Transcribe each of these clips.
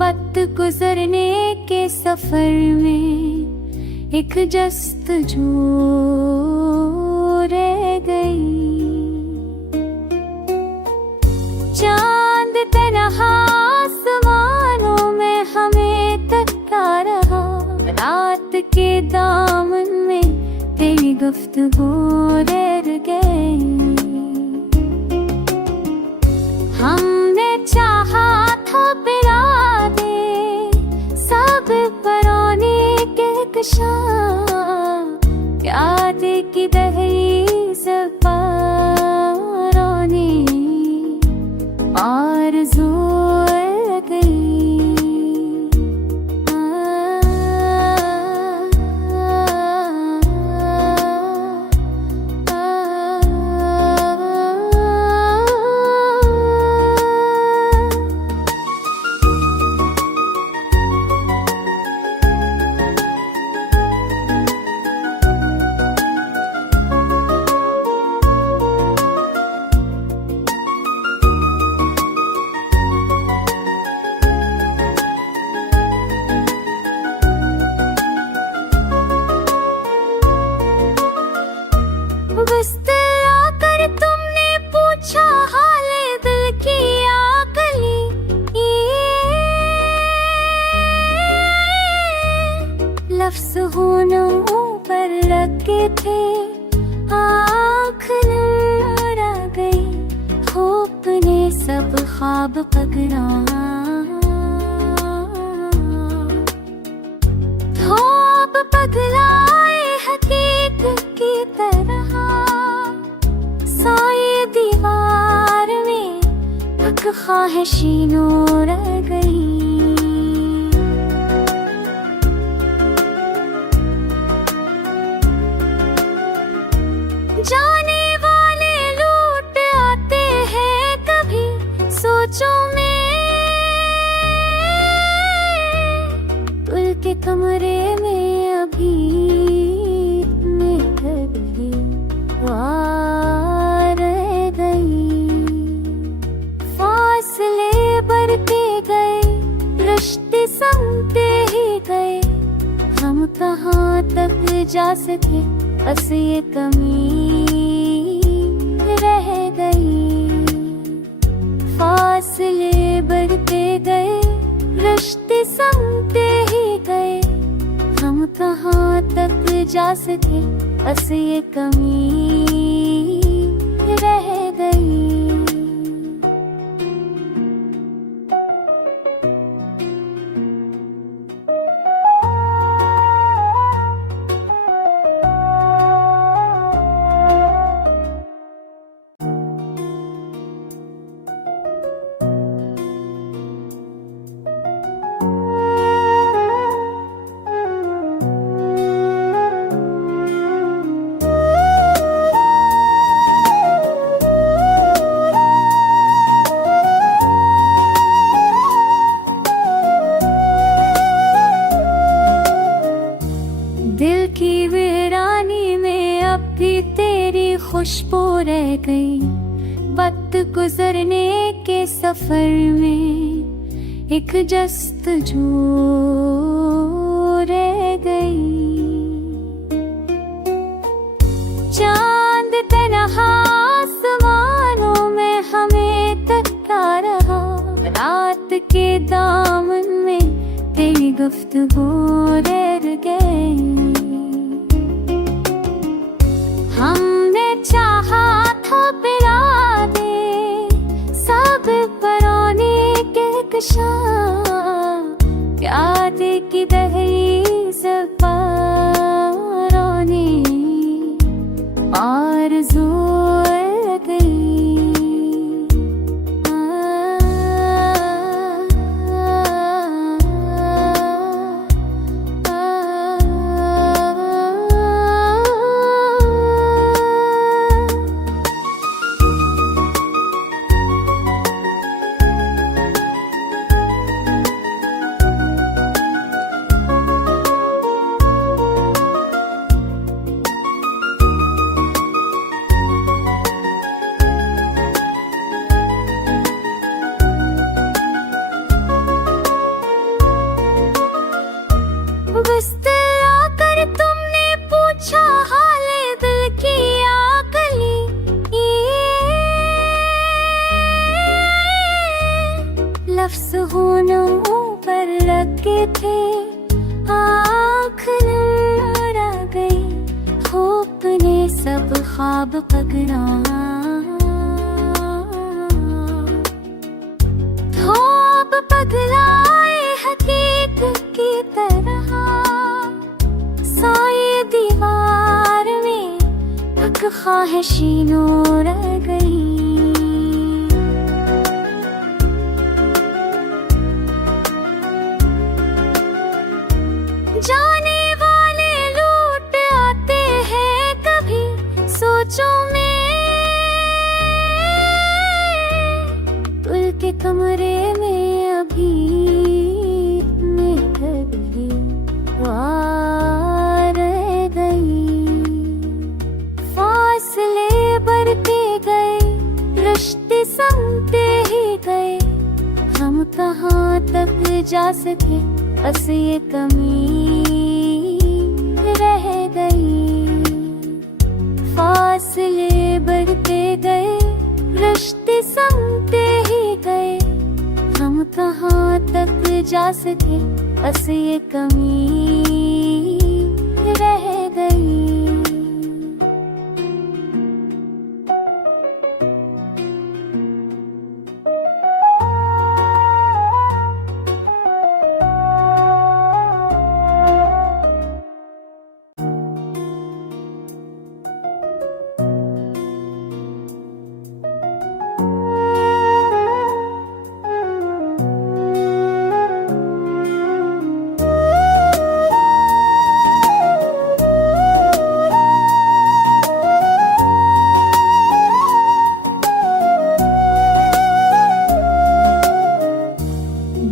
वक्त गुजरने के सफर में एक जस्तजू रह गई। चांद तन्हा आसमानों में हमें तकता रहा, रात के दामन में तेरी गुफ्तगू रह गई। हमने चाहा था पिला दे सब पराने कहकशा, याद की दहलीज पारोने आरज़ू गई। कर तुमने पूछा हाले दिल की आकली, लफ्ज़ होनों पर लगे थे, आँख लड़ा गई। होप ने सब ख्वाब पकड़ा, ख्वाब पगलाए हकीकत की तरह। साए दीवार में तक ख्वाहिशीनों रह गई। जाने वाले लूट आते हैं कभी सोचों में, दिल के कमरे में अभी रिश्ते संगते ही गए। हम कहाँ तक जा सके, बस ये कमी रह गई। फासले बढ़ते गए, रिश्ते संगते ही गए। हम कहाँ तक जा सके, बस ये कमी रह गई। दिल की वीरानी में अब भी तेरी खुशबू रह गई। वक्त गुजरने के सफर में एक जस्तजू रह गई। चांद तन्हा आसमानों में हमें तकता रहा, रात के दामन में तेरी गुफ्तगू रह गई। हमने चाहा था पिला दे सब पराने कहकशा, याद की दहलीज पारोने आरज़ू गई। होनों पर लगे थे, आँख नम रह गई, होप ने सब ख्वाब पकड़ा। ख्वाब पगलाए हकीकत की तरह, साए दीवार में तक ख्वाहिशीनों रह गई। जाने वाले लूट आते हैं कभी सोचों में, पुल के कमरे में अभी मैं कभी रह गई। फासले बढ़ते गए, रिश्ते संगते ही गए, हम कहाँ तक जा सके, बस ये कमी रह गई। फासले बढ़ते गए, रिश्ते संगते ही गए, हम कहाँ तक जा सके, बस ये कमी रह गई।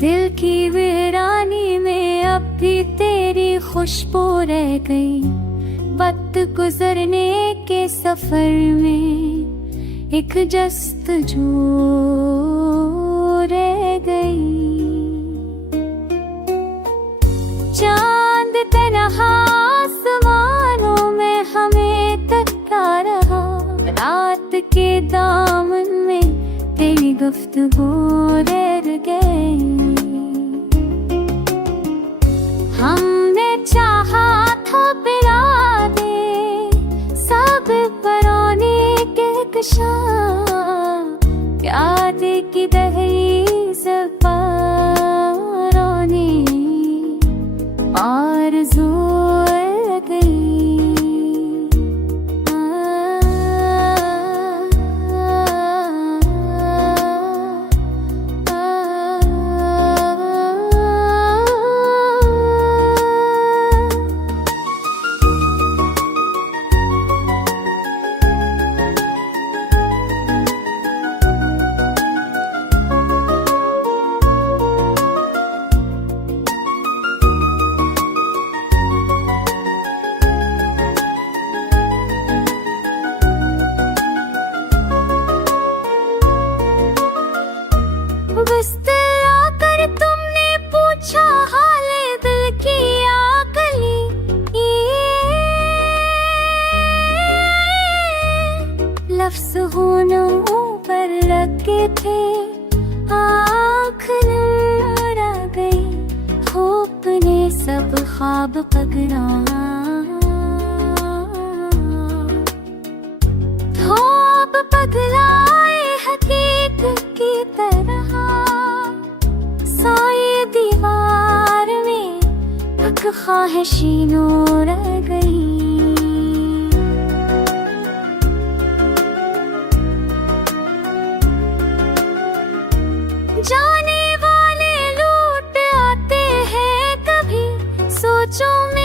दिल की वीरानी में अब भी तेरी खुशबू रह गई, वक्त गुजरने के सफर में एक जस्तजू रह गई। चांद तन्हा आसमानों में हमें तकता रहा, रात के दामन में तेरी गुफ्तगू रह गई। हमने चाहा था पिला दे सब पराने कहकशा, याद की दहलीज़ पारों ने आरज़ू गई। बिस्तर आकर तुमने पूछा हाल दिल की आकली, लफ्ज़ होनों पर लगे थे, आँख नम रह गई, होप ने सब ख्वाब पकड़ा। ख्वाब पगलाए हकीकत की तरह, साए दीवार में तक ख्वाहिशीनों रह गई। जाने वाले लूट आते हैं कभी सोचों में,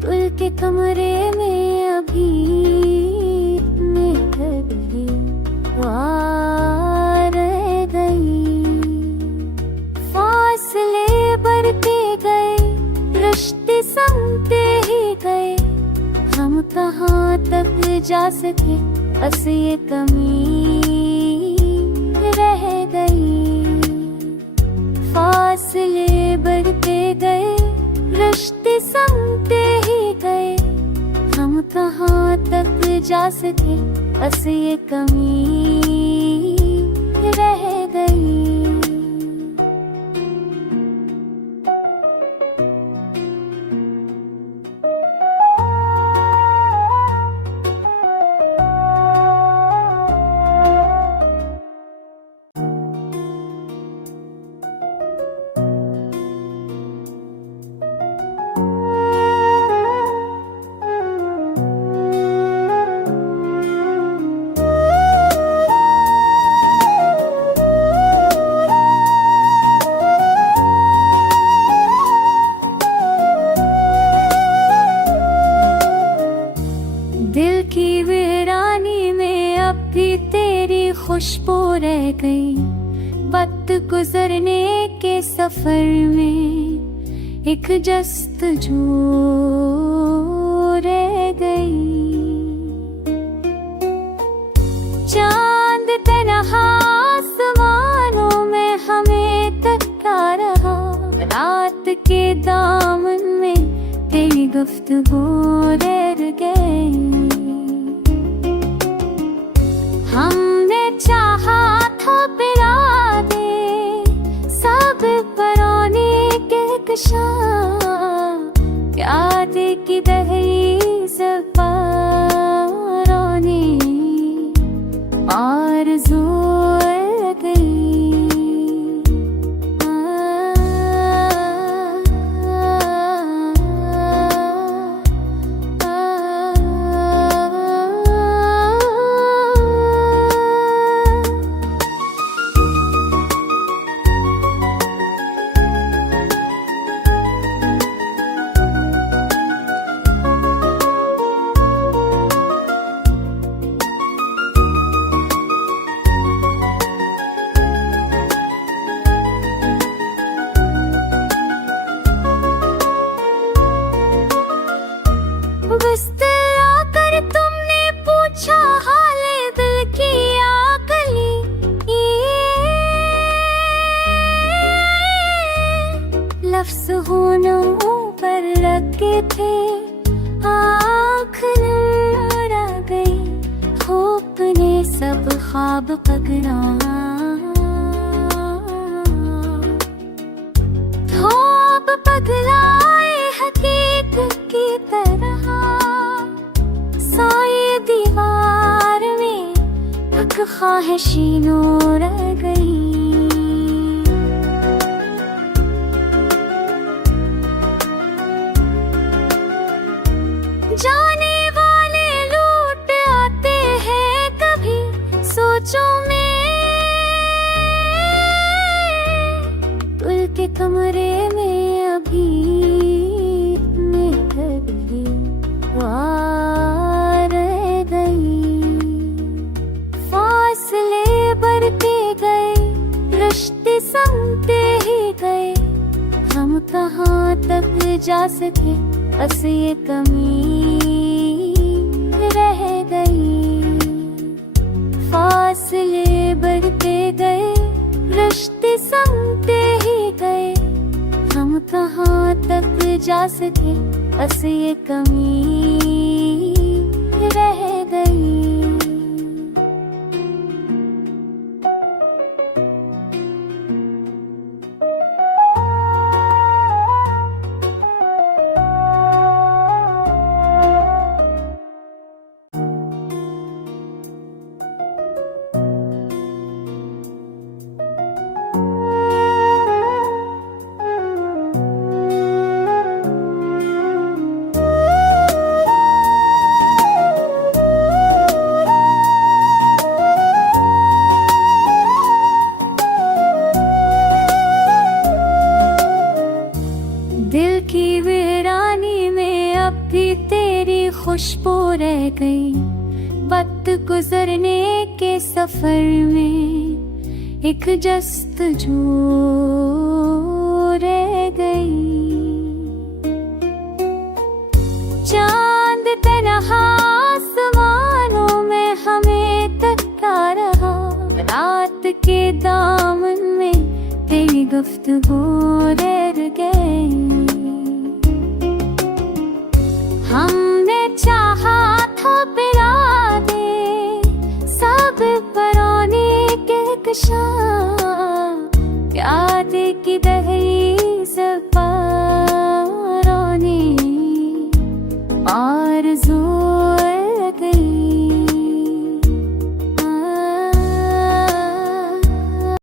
पुल के कमरे में अभी मैं कभी रह गई। फासले बढ़ते गए, रिश्ते संगते ही गए, हम कहाँ तक जा सके, बस ये कमी रह गई। फासले बढ़ते गए, रिश्ते संगते ही गए, हम कहाँ तक जा सके, बस ये कमी गई। वक्त गुजरने के सफर में एक जस्तजू रह गई। चांद तन्हा आसमानों में हमें तकता रहा। रात के दामन में तेरी गुफ्तगू रह गई। हमने चाहा था पिला दे सब पराने कहकशा। याद की दहलीज पारानी आरज़ू गई। बिस्तर आकर तुमने पूछा हाल दिल की आकली। लफ्ज़ होनों पर लगे थे आँख रह गई। होप ने सब ख्वाब पकड़ा। ख्वाब पगलाए हकीकत की तरह। साए दीवार में एक ख्वाहिशीनों रह गई। जाने वाले लूट आते हैं कभी सोचों में। दिल के कमरे में अभी मेहंदी रह गई। फासले बढ़ते गए, रिश्ते संगते ही गए। हम कहाँ तक जा सके, बस ये कमी रह गई। फासले बढ़ते गए, रिश्ते संगते ही गए। हम कहाँ तक जा सके, बस ये कमी रह गई। दिल की वीरानी में अब भी तेरी खुशबू रह गई। वक्त गुजरने के सफर में एक जस्तजू रह गई। चांद तन्हा आसमानों में हमें तकता रहा। रात के दामन में तेरी गुफ्तगू रह गई। हमने चाहा था पिला दे सब पराने कहकशा। याद की दहलीज